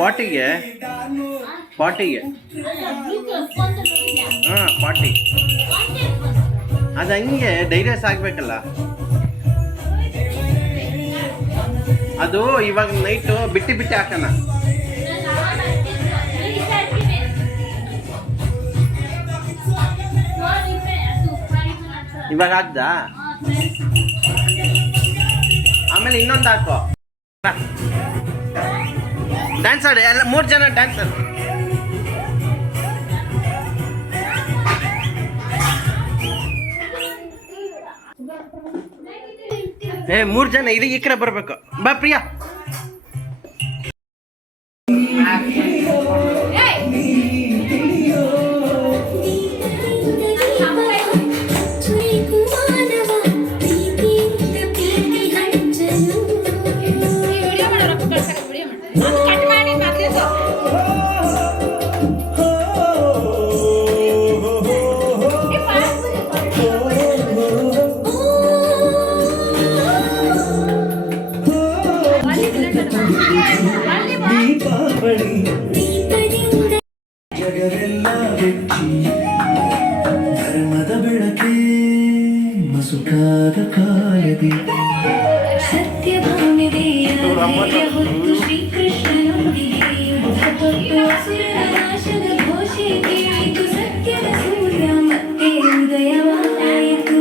ಪಾಟಿಗೆ ಪಾಟಿಗೆ ಹಾಂ ಪಾಟಿ ಅದು ಹಂಗೆ ಡೈರೆಸ್ ಆಗಬೇಕಲ್ಲ. ಅದು ಇವಾಗ ನೈಟು ಬಿಟ್ಟು ಹಾಕೋಣ. ಇವಾಗ ಆಗ್ದಾ? ಆಮೇಲೆ ಇನ್ನೊಂದು ಹಾಕೋ. ಡ್ಯಾನ್ಸರ್ ಎಲ್ಲ 3 ಜನ ಡ್ಯಾನ್ಸರ್. ಏ 3 ಜನ ಇದು ಈ ಕಡೆ ಬರ್ಬೇಕು. ಬಾ ಪ್ರಿಯಾ. ಜಗವೆಲ್ಲ ಬೆಚ್ಚಿ ಧರ್ಮದ ಬೆಳಕೆ ಮಸುಕಾದ ಕಾಲದಿ ಸತ್ಯಭೂಮಿದೆಯ ಹೊತ್ತು ಶ್ರೀಕೃಷ್ಣನೊಂದಿಗೆ ನಾಶದ ಘೋಷೆ ಕೇಳಿತು. ಸತ್ಯದ ಸೂರ್ಯ ಮತ್ತೆ ಉದಯವಾಯಿತು.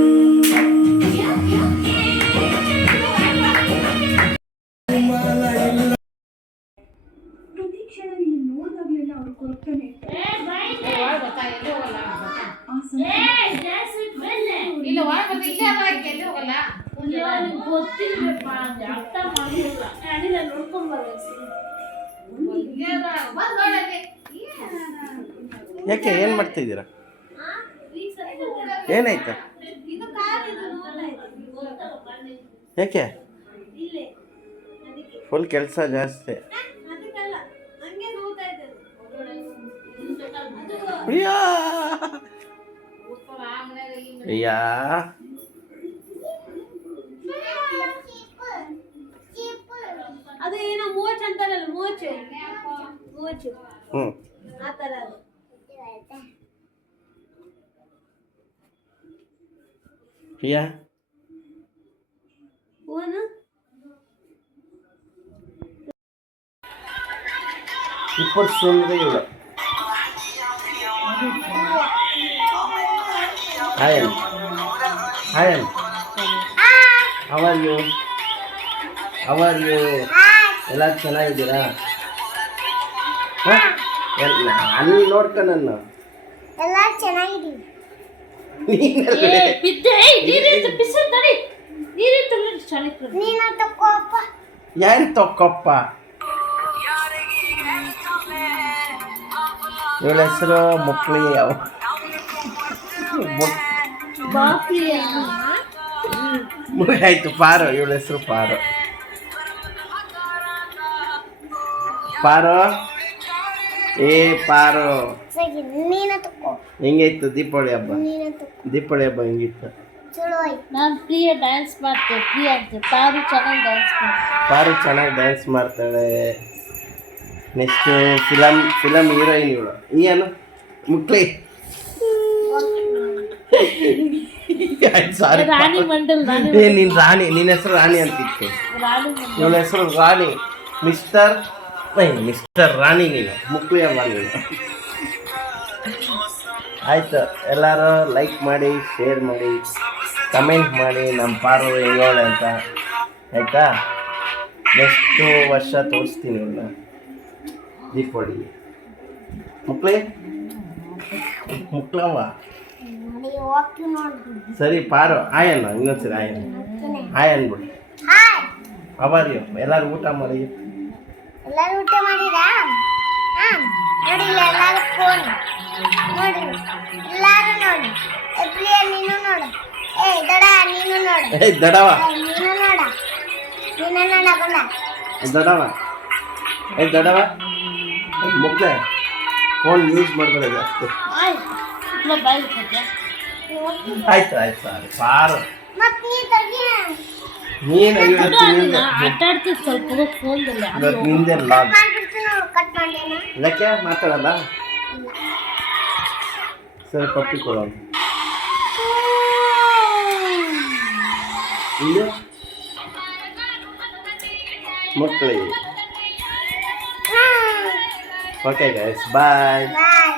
ಯಾಕೆ ಏನು ಮಾಡ್ತಿದ್ದೀರಾ? ಏನಾಯ್ತು? ಯಾಕೆ ಫುಲ್ ಕೆಲಸ ಜಾಸ್ತಿ? ಪ್ರಿಯಾ ಪ್ರಿಯಾ ಅದು ಏನೋ ಮೋಚ್ ಅಂತಾರಲ್ಲ, ಮೋಚ್ ಆ ಥರ ಅದು. ಪ್ರಿಯಾ ಫೋನು ఇప్పుడు ಸುಮ್ಮನೆ ಇಲ್ಲ. ಹಾಯ್ ಹಾಯ್ ಅವರ್ ಯು ಎಲ್ಲ ಚೆನ್ನಾಗಿದ್ದೀರಾ? ಅಲ್ಲಿ ನೋಡ್ಕೊಂಡು ನನ್ನ ಎಲ್ಲ ಚೆನ್ನಾಗಿದ್ದೀವಿ. ಯಾರು ತಕ್ಕೊಪ್ಪ? ಇವಳ ಹೆಸರು ಮುಕ್ಳಿ. ಆಯ್ತು ಪಾರು. ಇವಳ ಹೆಸರು ಪಾರು. ಪಾರು ಏ ಪಾರು ಹೆಂಗಾಯ್ತು ದೀಪಾವಳಿ ಹಬ್ಬ? ದೀಪಾವಳಿ ಹಬ್ಬ ಹೆಂಗಿತ್ತು? ನಾನು ಪ್ರಿಯ ಡ್ಯಾನ್ಸ್ ಮಾಡ್ತೇವೆ. ಪ್ರಿಯ ಅಂತ ಪಾರು ಚೆನ್ನಾಗಿ ಡ್ಯಾನ್ಸ್ ಮಾಡ್ತಾಳೆ. ನೆಕ್ಸ್ಟ್ ಫಿಲಮ್ ಹೀರೋಯಿನ್ ಇವಳು. ಏನು ಮುಕ್ಳಿ? ಸಾರಿ ನೀನು ರಾಣಿ. ನಿನ್ನ ಹೆಸರು ರಾಣಿ ಅಂತಿತ್ತು. ಇವಳ ಹೆಸರು ರಾಣಿ. ಮಿಸ್ಟರ್ ರಾಣಿ. ನೀನು ಮುಕ್ಳಿ ಅಮ್ಮ ನೀನು. ಆಯ್ತು, ಎಲ್ಲರೂ ಲೈಕ್ ಮಾಡಿ, ಶೇರ್ ಮಾಡಿ, ಕಮೆಂಟ್ ಮಾಡಿ ನಮ್ಮ ಪಾರು ಹೆಂಗೋಳೆ ಅಂತ. ಆಯಿತಾ? ನೆಕ್ಸ್ಟು ವರ್ಷ ತೋರಿಸ್ತೀನಿ ಇವನ್ನ ದೀಪಾವಳಿಗೆ. ಮುಕ್ಳವ್ವ ಸರಿ ಪಾರು ಆಯಣ್ಣ. ಇನ್ನೊಂದ್ಸರಿ ಆಯ್ ಅನ್ಬಿಡಿ. ಅವರ್ಯು ಎಲ್ಲರೂ ಊಟ ಮಾಡಿ. ಎಲ್ಲರೂ ಊಟ ಮಾಡಿರಾ? ನೋಡಿ ಎಲ್ಲರೂ ಫೋನ್ ನೋಡಿ. ಎಲ್ಲರೂ ನೋಡಿ. ಪ್ರಿಯ ನೀನು ನೋಡು. ದಡ ನೀನು ನೋಡು. ದಡವ ನೀನು ನೋಡ. ಬಂದ ದಡವ ಮುಕ್ಳೆ ಫೋನ್ ಯೂಸ್ ಮಾಡ್ಬೇಡ ಜಾಸ್ತಿ. ಆಯ್ತು ಸಾರಿ ಪಾರು. ನೀನು ಇವತ್ತು ನಿಂದೆ ಆಟ ಆಡ್ತಿದ್ ಸ್ವಲ್ಪ ಫೋನ್ದಲ್ಲಿ ಇವತ್ತು ನಿಂದೆ ಲಾಗ್ ಮಾಡ್ಬಿಡ್ತೀನಿ ಕಟ್ ಮಾಡೇನ ಯಾಕೆ ಮಾತಾಡಲ್ಲ ಸರಿ ಪಪ್ಪಿ ಕೊಡೋಣ ಇನ್ನು ಮಕ್ಕಳಿಗೆ ಓಕೆ ಗೈಸ್ ಬಾಯ್ ಬಾಯ್